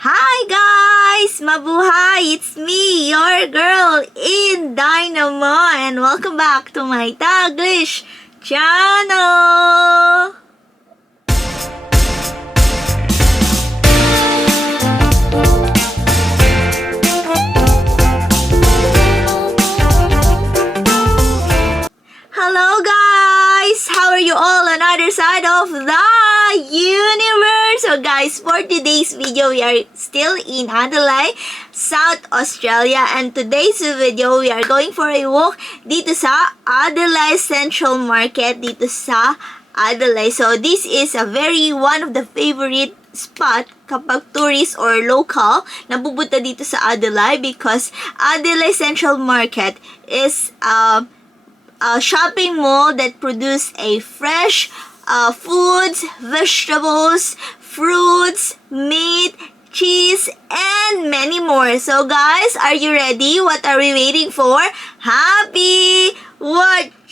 Hi guys! Mabuhay! It's me, your girl, InDaynaMo, and welcome back to my Taglish channel! Hello guys! How are you all on other side of the universe? So guys, for today's video, we are still in Adelaide, South Australia, and today's video, we are going for a walk dito sa Adelaide Central Market dito sa Adelaide. So this is a one of the favorite spot kapag tourist or local na pupunta dito sa Adelaide, because Adelaide Central Market is a shopping mall that produce a fresh foods, vegetables, fruits, meat, cheese, and many more. So guys, are you ready? What are we waiting for? Happy watching!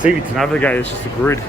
It's easy to navigate, it's just a grid.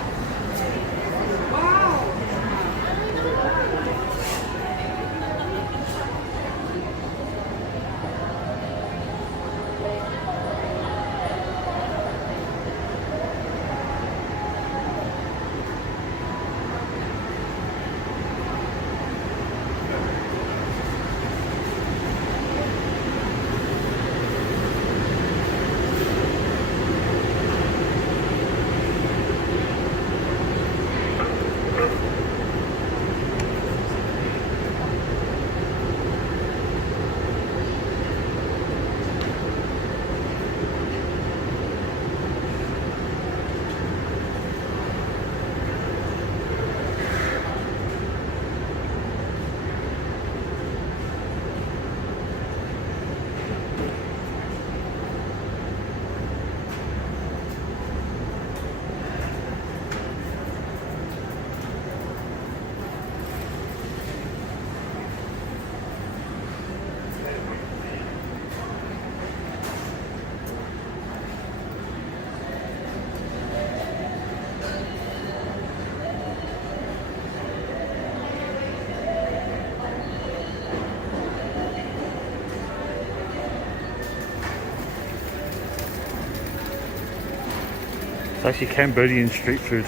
It's actually Cambodian street food.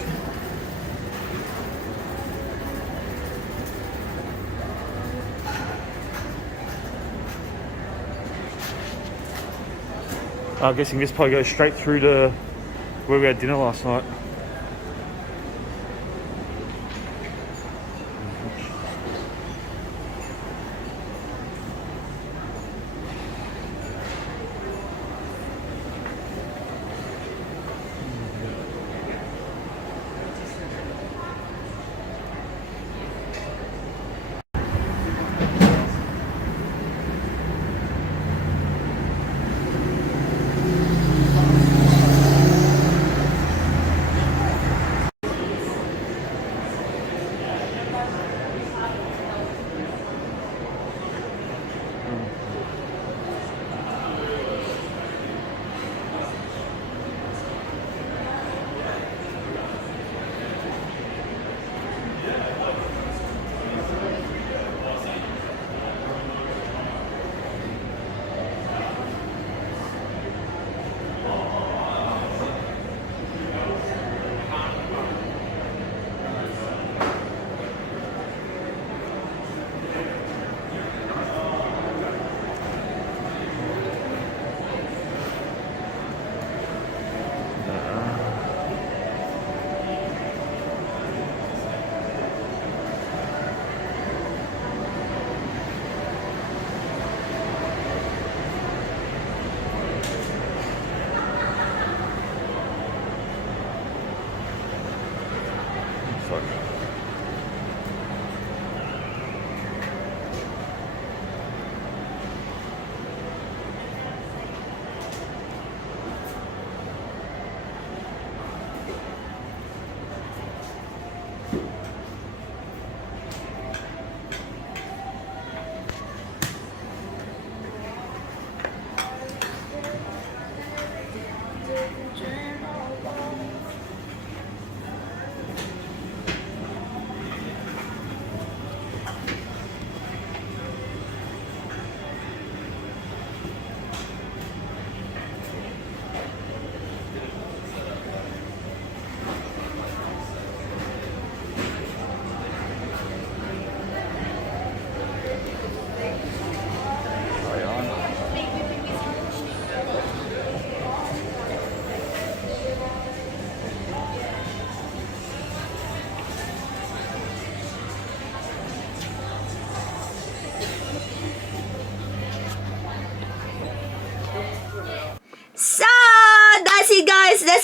I'm guessing this probably goes straight through to where we had dinner last night.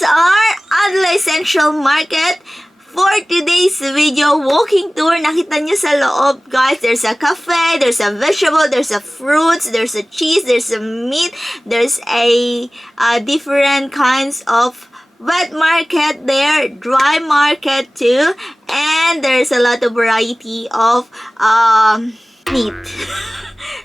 is our Adelaide Central Market. For today's video, walking tour, nakita nyo sa loob, guys, there's a cafe, there's a vegetable, there's a fruits, there's a cheese, there's a meat, there's a different kinds of wet market there, dry market too, and there's a lot of variety of meat.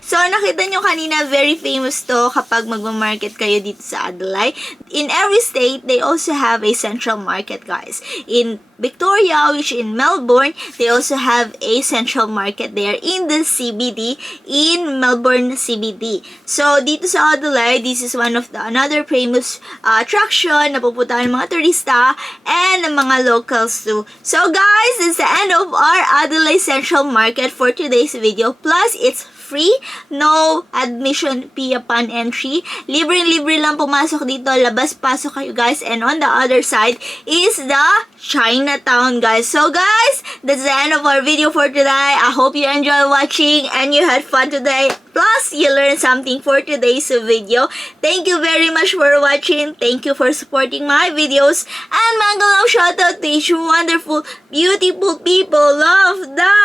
So, nakita nyo kanina, very famous to kapag magmamarket kayo dito sa Adelaide. In every state, they also have a central market, guys. In Victoria, which in Melbourne, they also have a central market there in the CBD, in Melbourne CBD. So, dito sa Adelaide, this is one of the another famous attraction na pupuntahan ng mga turista and ng mga locals too. So, guys, this is the end of our Adelaide Central Market for today's video. Plus, it's free, no admission fee upon entry. Libre-libre lang pumasok dito, labas-pasok kayo, guys. And on the other side is the Chinatown, guys. So, guys, that's the end of our video for today. I hope you enjoy watching and you had fun today. Plus, you learned something for today's video. Thank you very much for watching. Thank you for supporting my videos. And mga shoutout to each wonderful, beautiful people of the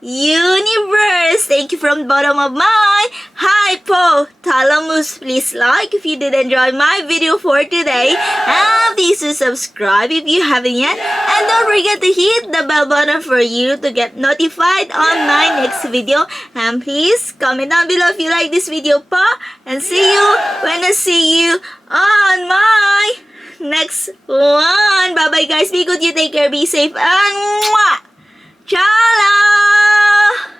universe. Thank you from the bottom of my hypothalamus. Please like if you did enjoy my video for today. And please do subscribe if you haven't yet. And don't forget to hit the bell button for you to get notified on my next video. And please comment down below if you like this video pa. And see you when I see you on my next one. Bye-bye, guys. Be good. You take care. Be safe. And mwah! Ciao!